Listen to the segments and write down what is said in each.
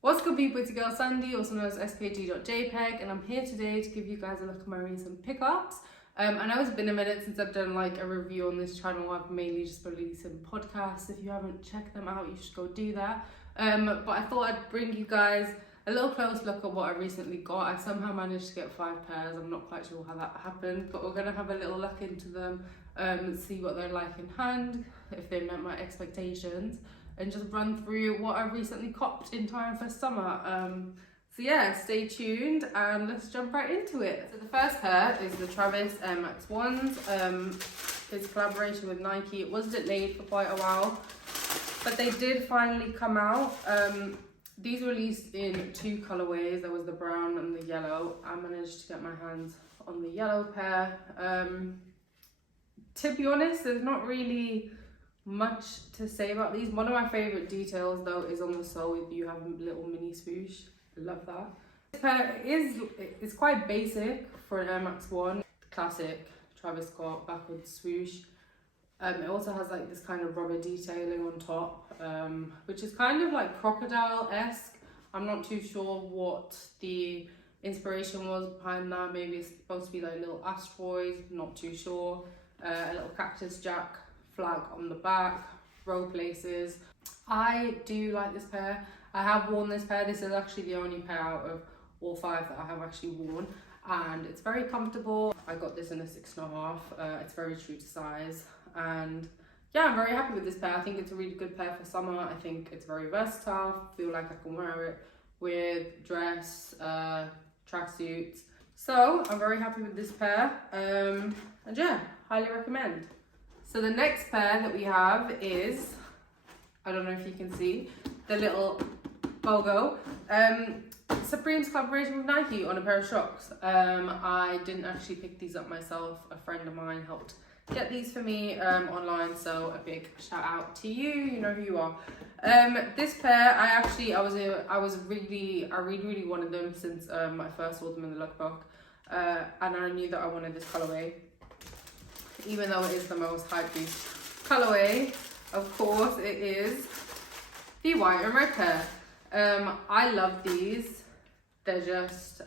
What's good people, it's your girl Sandy, also known as spg.jpg, and I'm here today to give you guys a look at my recent pickups. I know it's been a minute since I've done like a review on this channel. I've mainly just been releasing podcasts. If you haven't checked them out, you should go do that. But I thought I'd bring you guys a little close look at what I recently got. I somehow managed to get 5 pairs. I'm not quite sure how that happened, but we're going to have a little look into them, see what they're like in hand, if they met my expectations, and just run through what I recently copped in time for summer. So yeah, stay tuned and let's jump right into it. So the first pair is the Travis Max Ones. It's a collaboration with Nike. It was delayed for quite a while, but they did finally come out. These were released in 2 colorways. There was the brown and the yellow. I managed to get my hands on the yellow pair. To be honest, there's not really much to say about these. One of my favorite details though is on the sole. You have a little mini swoosh. I love that. This pair is quite basic for an Air Max One. Classic Travis Scott backwards swoosh. It also has like this kind of rubber detailing on top, which is kind of like crocodile-esque. I'm not too sure what the inspiration was behind that. Maybe it's supposed to be like little asteroids, not too sure. A little cactus jack flag on the back, row places. I do like this pair. I have worn this pair. This is actually the only pair out of all 5 that I have actually worn, and it's very comfortable. I got this in a 6.5. It's very true to size, and yeah, I'm very happy with this pair. I think it's a really good pair for summer. I think it's very versatile. I feel like I can wear it with dress, tracksuits. So I'm very happy with this pair, and yeah, highly recommend. So the next pair that we have is, I don't know if you can see, the little logo. Supreme's collaboration with Nike on a pair of Shox. I didn't actually pick these up myself. A friend of mine helped get these for me online, so a big shout out to you. You know who you are. This pair, I really wanted them since I first saw them in the lookbook, and I knew that I wanted this colorway. Even though it is the most hypebeast colorway, of course it is the white and red pair. I love these. They're just,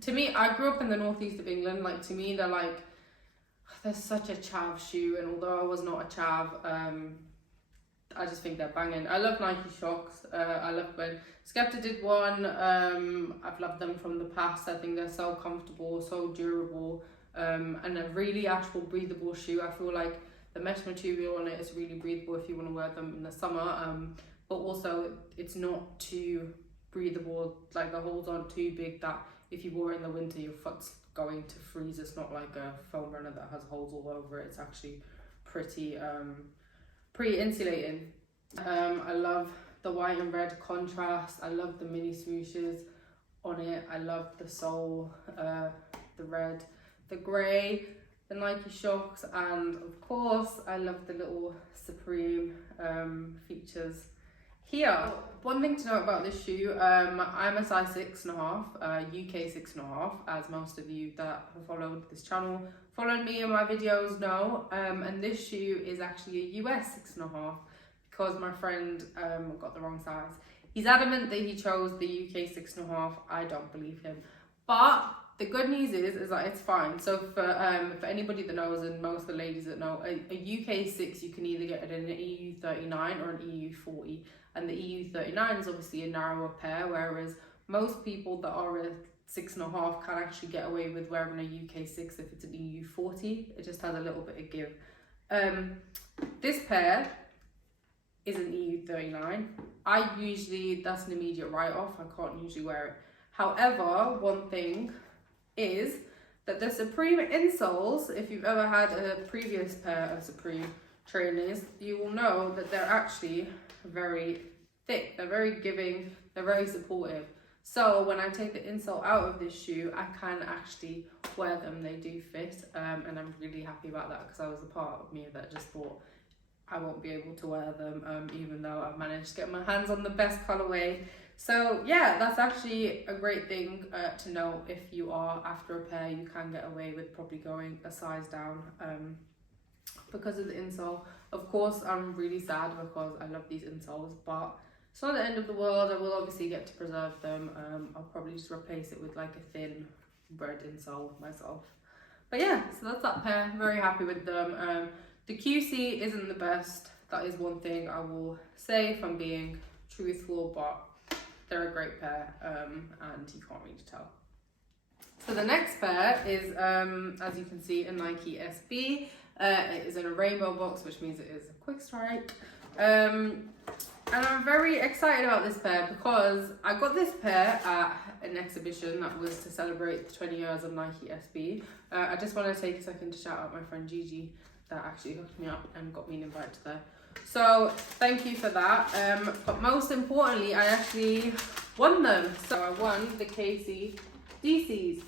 to me, I grew up in the northeast of England. Like, to me, they're such a chav shoe, and although I was not a chav, I just think they're banging. I love Nike Shox. I love when Skepta did one. I've loved them from the past. I think they're so comfortable, so durable. And a really actual breathable shoe. I feel like the mesh material on it is really breathable if you want to wear them in the summer, but also it's not too breathable, like the holes aren't too big that if you wore it in the winter your foot's going to freeze. It's not like a foam runner that has holes all over it. It's actually pretty insulating. I love the white and red contrast. I love the mini swooshes on it. I love the sole, the red, the grey, the Nike Shox, and of course I love the little Supreme features here. One thing to note about this shoe, I'm a size 6.5, UK 6.5, as most of you that have followed this channel, followed me in my videos know, and this shoe is actually a US 6.5 because my friend got the wrong size. He's adamant that he chose the UK 6.5. I don't believe him, but the good news is that it's fine. So for anybody that knows, and most of the ladies that know, a UK 6 you can either get it in an EU 39 or an EU 40, and the EU 39 is obviously a narrower pair, whereas most people that are a 6.5 can actually get away with wearing a UK 6 if it's an EU 40. It just has a little bit of give. This pair is an EU 39. That's an immediate write-off. I can't usually wear it. However, one thing is that the Supreme insoles, if you've ever had a previous pair of Supreme trainers, you will know that they're actually very thick, they're very giving, they're very supportive. So when I take the insole out of this shoe, I can actually wear them. They do fit, and I'm really happy about that because I was a part of me that just thought I won't be able to wear them, even though I've managed to get my hands on the best colorway. So yeah, that's actually a great thing to know. If you are after a pair, you can get away with probably going a size down because of the insole. Of course, I'm really sad because I love these insoles, but it's not the end of the world. I will obviously get to preserve them. I'll probably just replace it with like a thin red insole myself. But yeah, so that's that pair. Very happy with them. The QC isn't the best. That is one thing I will say if I'm being truthful, but they're a great pair, and you can't really tell. So the next pair is, as you can see, a Nike SB. It is in a rainbow box, which means it is a quick strike. And I'm very excited about this pair because I got this pair at an exhibition that was to celebrate the 20 years of Nike SB. I just want to take a second to shout out my friend Gigi that actually hooked me up and got me an invite to there. So thank you for that. But most importantly, I actually won them. So I won the KC DCs.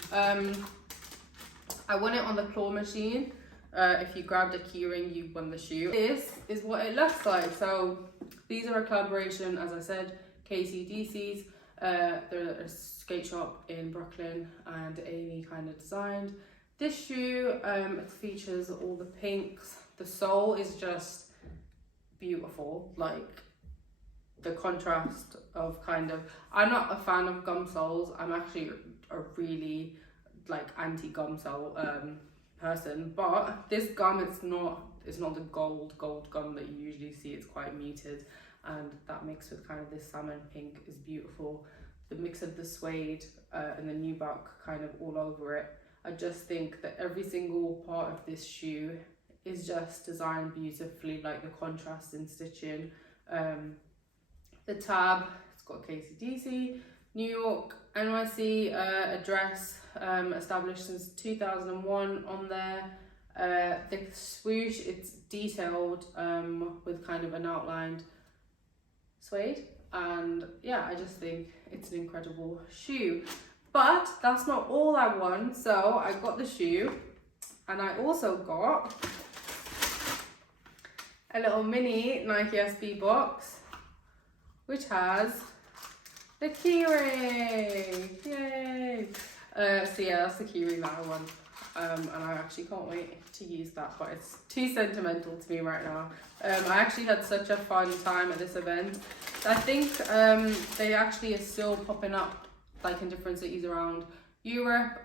I won it on the claw machine. If you grabbed a keyring, you won the shoe. This is what it looks like. So these are a collaboration, as I said, KCDCs. They're a skate shop in Brooklyn, and Amy kind of designed this shoe. It features all the pinks. The sole is just beautiful. Like the contrast of kind of, I'm not a fan of gum soles. I'm actually a really like anti-gum sole person, but this gum, it's not the gold gum that you usually see. It's quite muted, and that mix with kind of this salmon pink is beautiful. The mix of the suede and the nubuck kind of all over it. I just think that every single part of this shoe is just designed beautifully, like the contrast in stitching. The tab, it's got KCDC, New York, NYC address, established since 2001 on there. The swoosh, it's detailed with kind of an outlined suede, and yeah, I just think it's an incredible shoe. But that's not all I won. So I got the shoe, and I also got a little mini Nike SB box, which has the keyring. Yay! So yeah, that's the keyring that I won. And I actually can't wait to use that, but it's too sentimental to me right now. I actually had such a fun time at this event. I think they actually are still popping up like in different cities around Europe.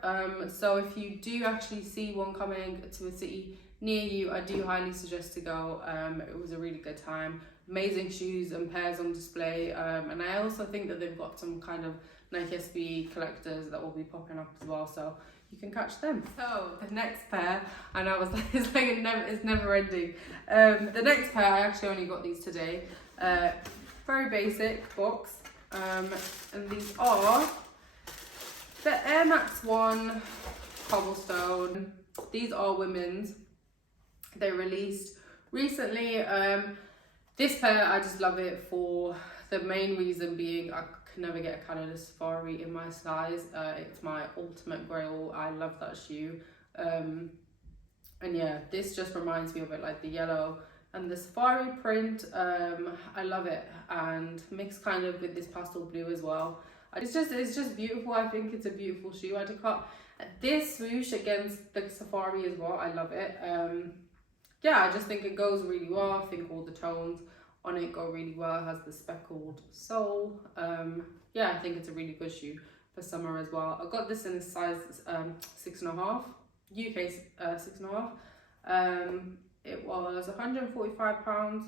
So if you do actually see one coming to a city near you, I do highly suggest to go. It was a really good time. Amazing shoes and pairs on display. And I also think that they've got some kind of Nike SB collectors that will be popping up as well. So you can catch them. So the next pair, I know it's never ending. The next pair, I actually only got these today. Very basic box. And these are the Max One Cobblestone. These are women's. They released recently. This pair, I just love it for the main reason being I can never get a Canada Safari in my size. It's my ultimate grail. I love that shoe. And yeah, this just reminds me of it, like the yellow and the safari print. I love it, and mixed kind of with this pastel blue as well. It's just beautiful. I think it's a beautiful shoe. I took up this swoosh against the safari as well. I love it. Yeah, I just think it goes really well. I think all the tones on it go really well. It has the speckled sole. Yeah, I think it's a really good shoe for summer as well. I got this in a size 6.5, UK 6.5. It was £145,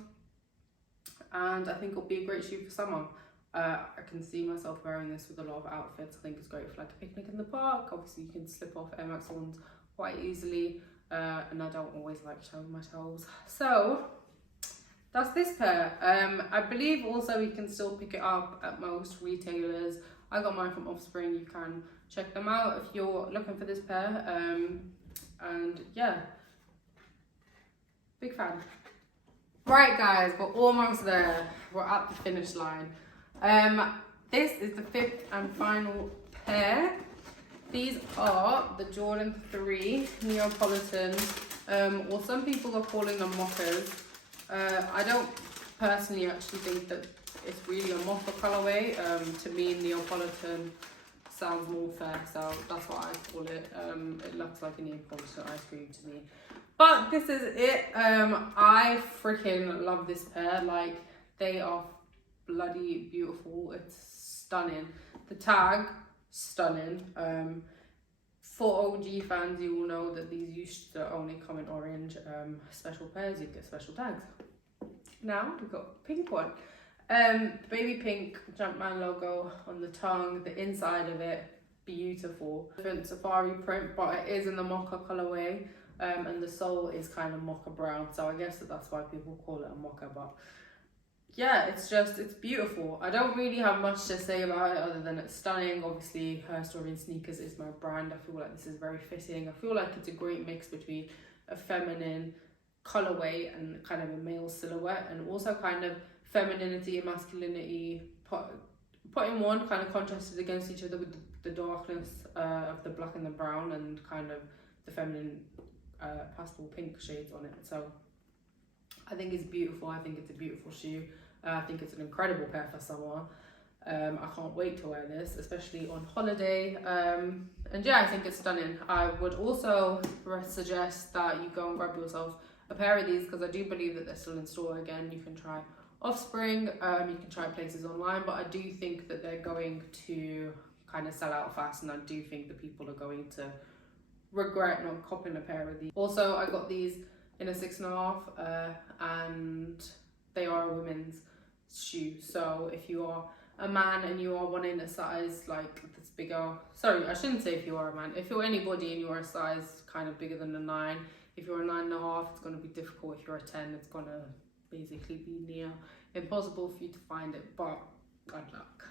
and I think it'll be a great shoe for summer. I can see myself wearing this with a lot of outfits. I think it's great for like a picnic in the park. Obviously, you can slip off Air Max ones quite easily. And I don't always like showing my toes. So that's this pair. I believe also you can still pick it up at most retailers. I got mine from Offspring. You can check them out if you're looking for this pair. And yeah, big fan. Right guys, we're almost there. We're at the finish line. This is the fifth and final pair. These are the Jordan 3 Neopolitan, or some people are calling them Mochas. I don't personally actually think that it's really a Mocha colorway. To me, Neopolitan sounds more fair, so that's what I call it. It looks like a Neapolitan ice cream to me. But this is it. I freaking love this pair. Like, they are bloody beautiful. It's stunning. The tag, stunning. For OG fans, you will know that these used to only come in orange. Special pairs, you get special tags. Now we've got a pink one. Baby pink Jumpman logo on the tongue. The inside of it, beautiful. Different safari print, but it is in the mocha colorway. And the sole is kind of mocha brown, so I guess that's why people call it a mocha. But yeah, it's beautiful. I don't really have much to say about it other than it's stunning. Obviously, Her Story in Sneakers is my brand. I feel like this is very fitting. I feel like it's a great mix between a feminine colorway and kind of a male silhouette, and also kind of femininity and masculinity put in one, kind of contrasted against each other with the darkness of the black and the brown, and kind of the feminine pastel pink shades on it. So I think it's beautiful. I think it's a beautiful shoe. I think it's an incredible pair for summer. I can't wait to wear this, especially on holiday. And yeah, I think it's stunning. I would also suggest that you go and grab yourself a pair of these, because I do believe that they're still in store. Again, you can try Offspring, you can try places online, but I do think that they're going to kind of sell out fast, and I do think that people are going to regret not copping a pair of these. Also, I got these in a 6.5, and they are a women's shoe. So if you are a man and you are wanting a size like that's bigger, sorry, I shouldn't say if you are a man, if you're anybody and you're a size kind of bigger than a 9, if you're a 9.5, it's going to be difficult. If you're a 10, it's going to basically be near impossible for you to find it, but good luck.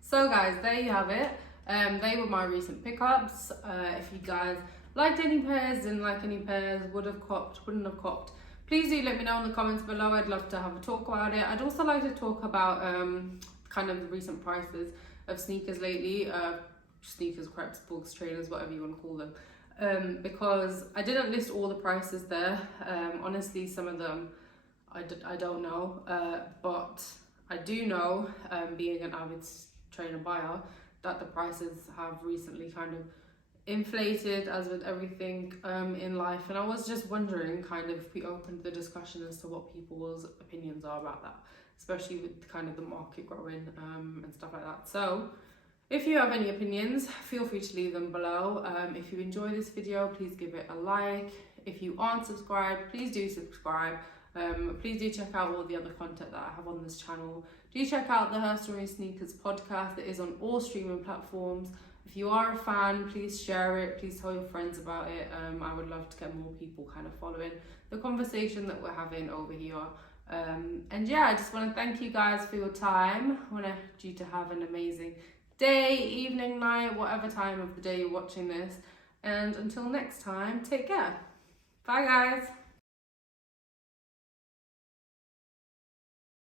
So guys, there you have it. They were my recent pickups. If you guys liked any pairs, didn't like any pairs, would have copped, wouldn't have copped, please do let me know in the comments below. I'd love to have a talk about it. I'd also like to talk about kind of the recent prices of sneakers lately. Sneakers, crepes, books, trainers, whatever you want to call them. Because I didn't list all the prices there. Honestly, some of them I don't know, but I do know, being an avid trainer buyer, that the prices have recently kind of inflated, as with everything in life. And I was just wondering, kind of, if we opened the discussion as to what people's opinions are about that, especially with kind of the market growing and stuff like that. So if you have any opinions, feel free to leave them below. If you enjoy this video, please give it a like. If you aren't subscribed, please do subscribe. Please do check out all the other content that I have on this channel. Do check out the Her Story in Sneakers podcast. It is on all streaming platforms. If you are a fan, please share it. Please tell your friends about it. I would love to get more people kind of following the conversation that we're having over here. And yeah, I just want to thank you guys for your time. I want you to have an amazing day, evening, night, whatever time of the day you're watching this. And until next time, take care. Bye guys.